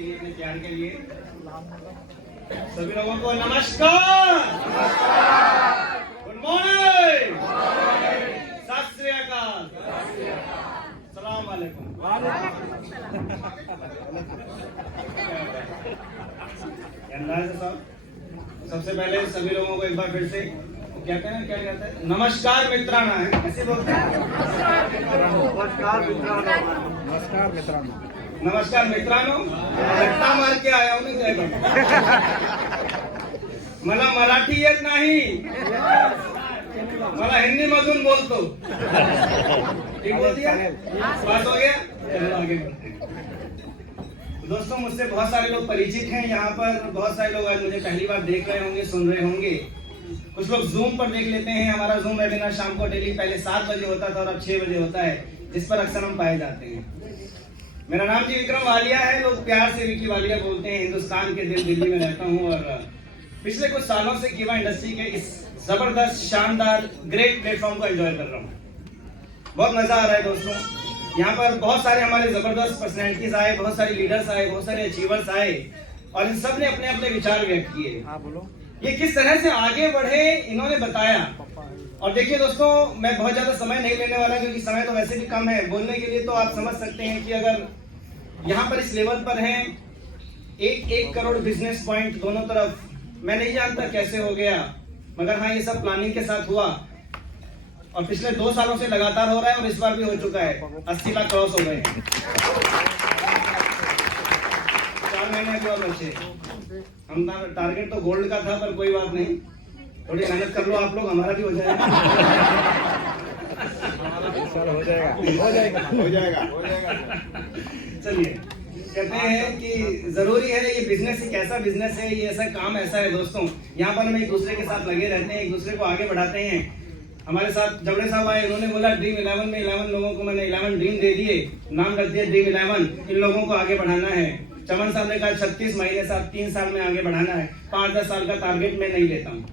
के लिए, अपने प्यार के लिए। सभी लोगों को नमस्कार, गुड मॉर्निंग, सत श्री अकाल, सलाम वालेकुम। सबसे पहले सभी लोगों को एक बार फिर से क्या कहते हैं, नमस्कार मित्राना है, कैसे बोलते हैं? नमस्कार मित्रांनो, नमस्कार मित्रांनो, नमस्कार मित्रांनो, रट्टा मार के आया हूँ काय मला मराठी येत नाही, मला हिंदी मधून बोलतो। ठीक बोल दिया? बात हो गया? चलो आगे बढ़ते हैं। दोस्तों, मुझसे बहुत सारे लोग परिचित हैं यहाँ पर, बहुत सारे लोग आज मुझे पहली बार देख रहे होंगे, सुन रहे होंगे। कुछ लोग जूम पर देख लेते हैं। हमारा जूम वेबिनार शाम को डेली पहले 7 बजे होता था और अब 6 बजे होता है, जिस पर अक्सर हम पाए जाते हैं। मेरा नाम जी विक्रम वालिया है, लोग प्यार से विकी वालिया बोलते हैं। हिंदुस्तान के दिल्ली में रहता हूँ और पिछले कुछ सालों से कीवा इंडस्ट्री के इस जबरदस्त, शानदार, ग्रेट प्लेटफॉर्म को एंजॉय कर रहा हूँ। बहुत मजा आ रहा है दोस्तों। यहाँ पर बहुत सारे हमारे जबरदस्त पर्सनैलिटीज आए, बहुत सारे लीडर्स आए, बहुत सारे अचीवर्स आए और इन सब ने अपने अपने विचार व्यक्त किए। ये किस तरह से आगे बढ़े इन्होंने बताया। और देखिए दोस्तों, मैं बहुत ज्यादा समय नहीं लेने वाला क्योंकि समय तो वैसे भी कम है बोलने के लिए। तो आप समझ सकते हैं कि अगर यहाँ पर इस लेवल पर हैं, 1 करोड़ बिजनेस पॉइंट दोनों तरफ, मैं नहीं जानता कैसे हो गया, मगर हाँ, ये सब प्लानिंग के साथ हुआ और पिछले 2 सालों से लगातार हो रहा है और इस बार भी हो चुका है। 80 लाख क्रॉस हो गए हैं। 4 महीने अभी और बचे। हम टारगेट तो गोल्ड का था, पर कोई बात नहीं, थोड़ी मेहनत कर लो आप लोग, हमारा भी हो जाएगा। हो जाएगा, हो जाएगा, हो जाएगा, हो जाएगा। चलिए, कहते हैं कि जरूरी है, ये बिजनेस एक ऐसा बिजनेस है, ये ऐसा काम ऐसा है दोस्तों, यहाँ पर हम एक दूसरे के साथ लगे रहते हैं, एक दूसरे को आगे बढ़ाते हैं। हमारे साथ जबड़े साहब आए, उन्होंने बोला ड्रीम 11 में 11 लोगों को मैंने 11 ड्रीम दे दिए, नाम रख दिया ड्रीम 11, इन लोगों को आगे बढ़ाना है। चमन साहब ने कहा 36 महीने से 3 साल में आगे बढ़ाना है, 5-10 साल का टारगेट मैं नहीं लेता हूँ।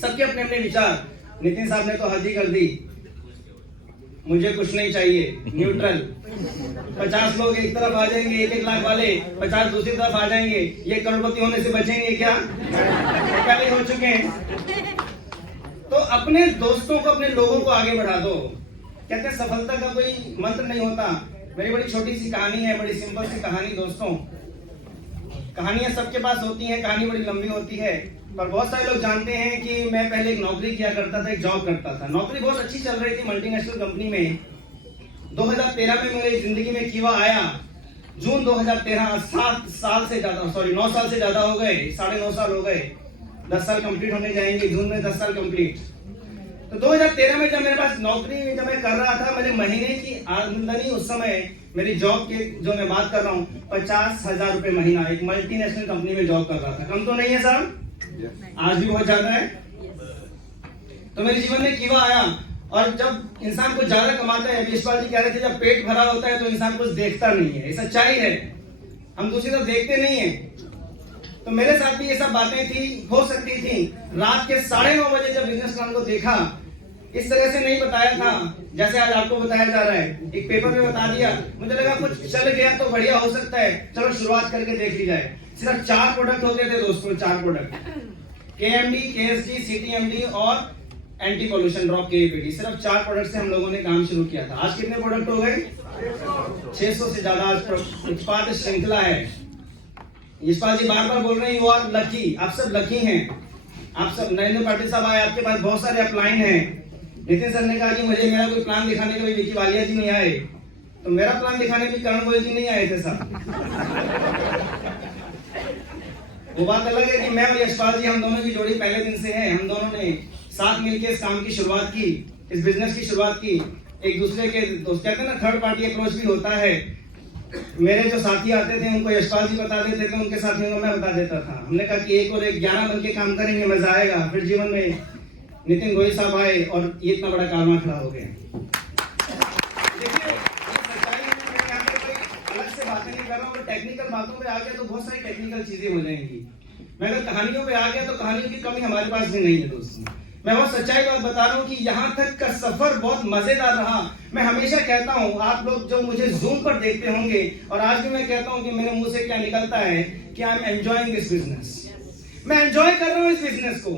सबके अपने अपने विचार। नितिन साहब ने तो हद ही कर दी, मुझे कुछ नहीं चाहिए, न्यूट्रल। 50 लोग एक तरफ आ जाएंगे, 1-1 लाख वाले, 50 दूसरी तरफ आ जाएंगे, ये करोड़पति होने से बचेंगे क्या? पहले हो चुके हैं। तो अपने दोस्तों को, अपने लोगों को आगे बढ़ा दो। कहते हैं सफलता का कोई मंत्र नहीं होता। मेरी बड़ी छोटी सी कहानी है, बड़ी सिंपल सी कहानी दोस्तों। कहानियां सबके पास होती हैं, कहानी बड़ी लंबी होती है, पर बहुत सारे लोग जानते हैं कि मैं पहले एक नौकरी किया करता था, एक जॉब करता था। नौकरी बहुत अच्छी चल रही थी मल्टीनेशनल कंपनी में। 2013 में मेरी जिंदगी में कीवा आया, जून 2013। 7 साल से ज्यादा, सॉरी 9 साल से ज्यादा हो गए, 9.5 साल हो गए, 10 साल कंप्लीट होने जाएंगे जून में, 10 साल कंप्लीट। तो 2013 में जब मेरे पास नौकरी जब मैं कर रहा था, मेरे महीने की आमदनी उस समय मेरी जॉब के, जो मैं बात कर रहा हूँ, 50,000 रुपए महीना, एक मल्टीनेशनल कंपनी में जॉब कर रहा था। कम तो नहीं है साहब? आज भी बहुत ज्यादा है। तो मेरे जीवन में कीवा आया और जब इंसान को ज्यादा कमाता है, यशपाल जी कह रहे थे, जब पेट भरा होता है तो इंसान कुछ देखता नहीं है, ये सच्चाई है। हम दूसरी तरफ देखते नहीं है। तो मेरे साथ भी ये सब बातें थी, हो सकती थी। रात के 9:30 बजे जब बिजनेस प्लान को देखा, इस तरह से नहीं बताया था जैसे आज आपको बताया जा रहा है, एक पेपर में बता दिया। मुझे लगा कुछ चल गया तो बढ़िया हो सकता है, चलो शुरुआत करके देख ली जाए। सिर्फ 4 प्रोडक्ट होते थे दोस्तों, 4 प्रोडक्ट, KMD, KSG, CTMD और एंटी पॉल्यूशन ड्रॉप KAPD। सिर्फ 4 प्रोडक्ट से हम लोगों ने काम शुरू किया था। आज कितने प्रोडक्ट हो गए? 600 से ज्यादा आज उत्पाद श्रृंखला है। यशपाल जी बार बार बोल रहे हैं, यू आर लकी, आप सब लकी हैं। आप सब, नरेंद्र पाटिल साहब आए, आपके पास बहुत सारे अपलाइन हैं। नितिन सर ने कहा कि मुझे मेरा कोई प्लान दिखाने के लिए विकी वालिया जी नहीं आए, तो मेरा प्लान दिखाने भी करण गोयल जी नहीं आए थे साहब। वो बात अलग है कि मैं और यशपाल जी, हम दोनों की जोड़ी पहले दिन से है। हम दोनों ने साथ मिलकर इस काम की शुरुआत की, इस बिजनेस की शुरुआत की। एक दूसरे के दोस्त, कहते हैं ना, थर्ड पार्टी अप्रोच भी होता है। मेरे जो साथी आते थे उनको यशपाल जी बता देते थे, उनके साथियों को मैं बता देता था। हमने कहा कि 1 और 1 11 बन के काम करेंगे, मजा आएगा। फिर जीवन में नितिन गोयल साहब आए और ये इतना बड़ा कारनामा खड़ा हो गया। देखिए, सच्चाई है, मैं यहाँ पे कोई अलग से बातें नहीं कर रहा हूँ। टेक्निकल बातों पे आ गया तो बहुत सारी टेक्निकल चीजें हो जाएंगी। मैं अगर कहानियों पे आ गया तो कहानियों की कमी हमारे पास भी नहीं है दोस्तों। मैं बहुत सच्चाई बात बता रहा हूँ कि यहाँ तक का सफर बहुत मजेदार रहा। मैं हमेशा कहता हूँ, आप लोग जो मुझे जूम पर देखते होंगे और आज भी मैं कहता हूँ कि मेरे मुंह से क्या निकलता है कि I am enjoying this business. मैं एंजॉय कर रहा हूँ इस बिजनेस को।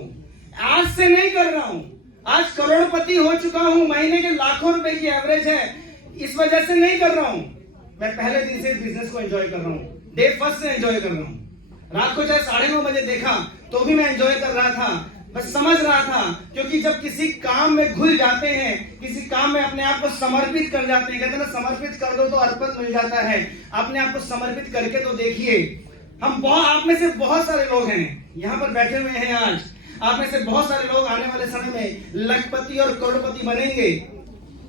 आज से नहीं कर रहा हूँ, आज करोड़पति हो चुका हूँ, महीने के लाखों रुपए की एवरेज है, इस वजह से नहीं कर रहा हूँ। मैं पहले दिन से इस बिजनेस को एंजॉय कर रहा हूँ, डे फर्स्ट से एंजॉय कर रहा हूँ। रात को चाहे 9:30 बजे देखा तो भी मैं एंजॉय कर रहा था, बस समझ रहा था। क्योंकि जब किसी काम में घुल जाते हैं, किसी काम में अपने आप को समर्पित कर जाते हैं, कहते हैं ना समर्पित कर दो तो अर्पण मिल जाता है। अपने आप को समर्पित करके तो देखिए। हम आप में से बहुत सारे लोग हैं यहाँ पर बैठे हुए हैं आज, आप में से बहुत सारे लोग आने वाले समय में लखपति और करोड़पति बनेंगे।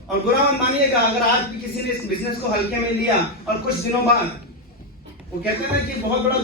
और बुरा मत मानिएगा अगर आज भी किसी ने इस बिजनेस को हल्के में लिया और कुछ दिनों बाद वो कहते हैं ना कि बहुत बड़ा